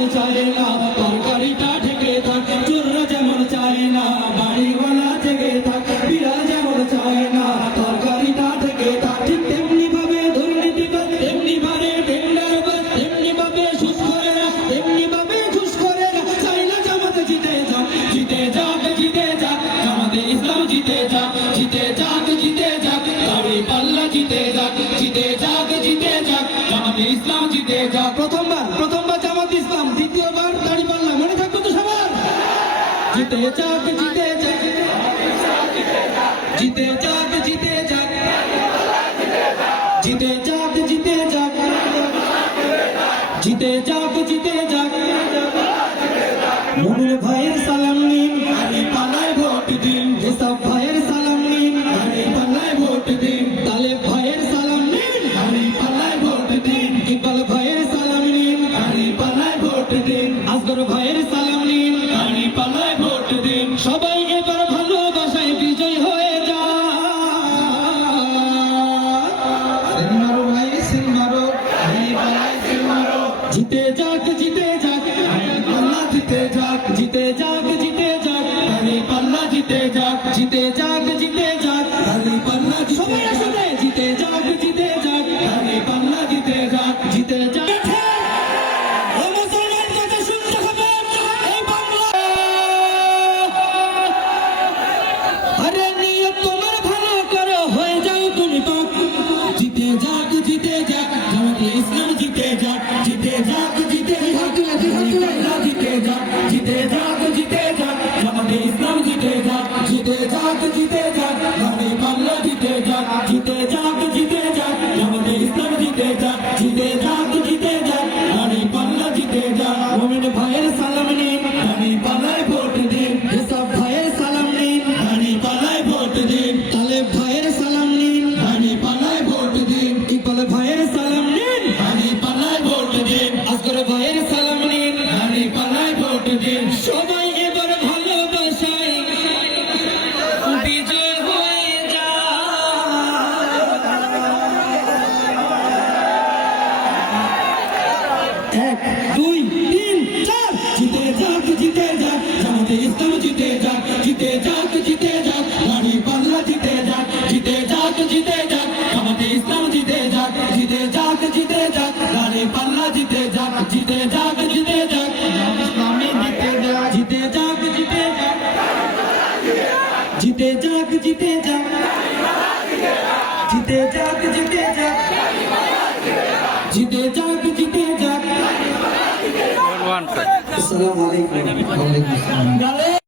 যেমন চায় না তরকারিটা ঢেকে থাক, চোররা যেমন চায় না বাড়িওয়ালা জেগে থাক, বিড়াল যেমন চায় না তরকারিটা ঢেকে থাক, ঠিক তেমনি ভাবে দুর্নীতিবাদ, তেমনি ভাবে টেন্ডারবাজ, তেমনি ভাবে সুদখোরেরা, তেমনি ভাবে ঘুষখোরেরা চায় না জামাতে জিতে যাক, জিতে যাক, জিতে যাক, জামাতে ইসলাম জিতে যাক, জিতে যাক, জিতে যাক, দাঁড়িপাল্লা জিতে যাক, জিতে যাক, জিতে যাক, জামাতে ইসলাম জিতে যাক। প্রথমবার জামাত ইসলাম, দ্বিতীয়বার দাঁড়িপাল্লা, মনে থাকবে তো সবার? জিতে যাক, জিতে যাক, জিতে যাক, জিতে যাক, জিতে যাক, জিতে যাক, জিতে যাক, জিতে যাক। মুমিন ভাইয়ের সালাম নিন, দাঁড়িপাল্লায় ভোট দিন, যেসব ভাইয়ের সালাম নিন, দাঁড়িপাল্লায় ভোট দিন, তালেব ভাইয়ের সালাম নিন, দাঁড়িপাল্লায় ভোট দিন, ইকবাল ভাইয়ের সালাম নিন, দাঁড়িপাল্লায় ভোট দিন, আসগর ভাইয়ের সালাম নিন, দাঁড়িপাল্লায় ভোট দিন। সবাই এবার ভালোবাসায় বিজয় হয়ে যায়। সেন মারো ভাই, সেন মারো, দাঁড়িপাল্লায় সেন মারো। জিতে যাক, জিতে যাক, দাঁড়িপাল্লা জিতে যাক, জিতে যাক, জিতে যাক, দাঁড়িপাল্লা জিতে যাক, জিতে যাক, জিতে যাক, দাঁড়িপাল্লা সবাই আসলে জিতে যাক, জিতে যাক, দাঁড়িপাল্লা জিতে যাক, জিতে যাক। ও মুসলমান কথা শুনতে হবে, এই বাংলা আরে নিয়ত তোমার ভালো করো, হয়ে যাও তুমি পাক। জিতে যাক, জিতে যাক, জামাতে ইসলাম জিতে যাক, জিতে যাক, জিতে যাক, দাঁড়িপাল্লা জিতে যাক, জিতে যাক, জিতে যাক, জামাতে ইসলাম জিতে যাক, জিতে যাক, জিতে যাক, দাঁড়িপাল্লা জিতে যাক, জিতে যাক, জিতে যাক, জামাতে ইসলাম জিতে যাক, জিতে যাক, জিতে যাক, দাঁড়িপাল্লা জিতে যাক। মুমিন ভাইয়ের সালাম নিন, দাঁড়িপাল্লায় ভোট দিন, যেসব ভাইয়ের সালাম নিন, দাঁড়িপাল্লায় ভোট দিন, তালেব ভাইয়ের সালাম নিন, দাঁড়িপাল্লায় ভোট দিন, ইকবাল ভাইয়ের সালাম নিন, দাঁড়িপাল্লায় ভোট দিন, আসগর ভাইয়ের সালাম নিন, দাঁড়িপাল্লায় ভোট দিন। সবাই এবার ভালোবাসায় বিজয় হয়ে যায়। 1 2 3 4 জিতে যাক, জিতে যাক, জামাতে ইসলাম জিতে যাক, জিতে যাক, জিতে যাক, দাঁড়িপাল্লা জিতে যাক, জিতে যাক, জিতে যাক, জামাতে ইসলাম জিতে যাক, জিতে যাক, জিতে যাক, দাঁড়িপাল্লা জিতে যাক, জিতে যাক, জিতে যাক, ইসলামী জিতে যাক, জিতে যাক, জিতে যাক, জিতে যাক, জিতে যাক, জিতে যাক, জিতে যাক, জিতে যাক, জিতে যাক। আসসালামু আলাইকুম। ওয়া আলাইকুম আসসালাম।